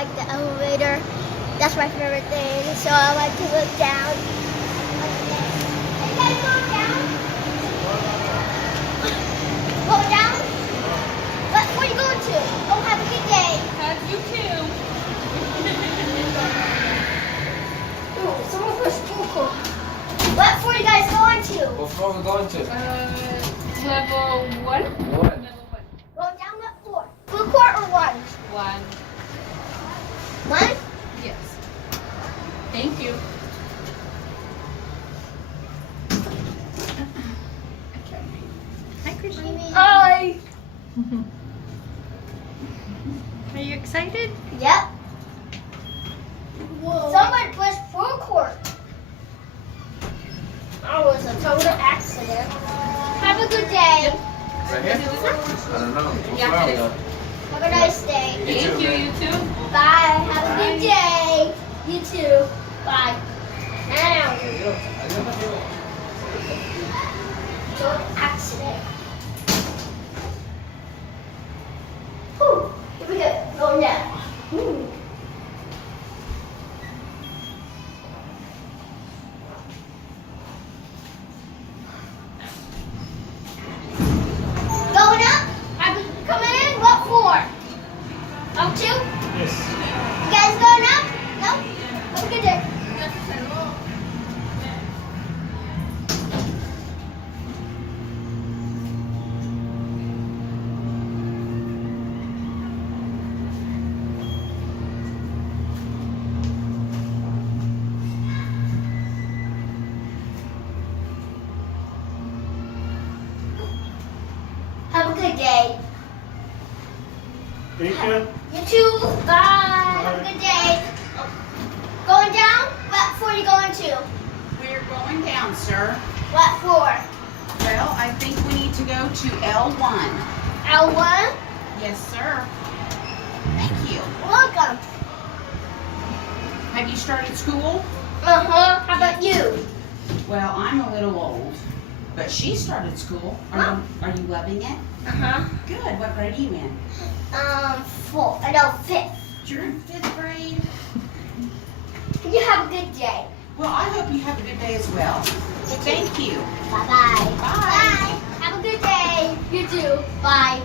like the elevator. That's my favorite thing. So I like to look down. Are you guys going down? Going down? Where are you going to? Oh, have a good day. Have you too. Ooh, someone pushed school court. What floor are you guys going to? What floor are we going to? Level 1? One. Level 1. Going down what floor? Blue court or one? 1. One? Yes. Thank you. Hi, Christian. Hi. Are you excited? Yep. Whoa. Someone pushed full court. That was a total accident. Have a good day. Right here? I don't know. What Yeah, floor are we it is. on? Have a nice day. Thank you, you too. Bye. Have a good day. You too. Bye. Now. Total accident. Whew. Here we go. Going down. Ooh. Going up? Have you come in? What floor? Up two? Yes. You guys going up? No? Have a good day. Have a good day. Thank you. You too. Bye. Have a good day. Going down? What floor are you going to? We're going down, sir. What floor? Well, I think we need to go to L1. L1? Yes, sir. Thank you. Welcome. Have you started school? Uh-huh. How about you? Well, I'm a little old, but she started school. Are you loving it? Uh-huh. Good. What grade are you in? Fifth. You're in 5th grade. You have a good day. Well, I hope you have a good day as well. Thank you. Bye-bye. Bye. Have a good day. You too. Bye.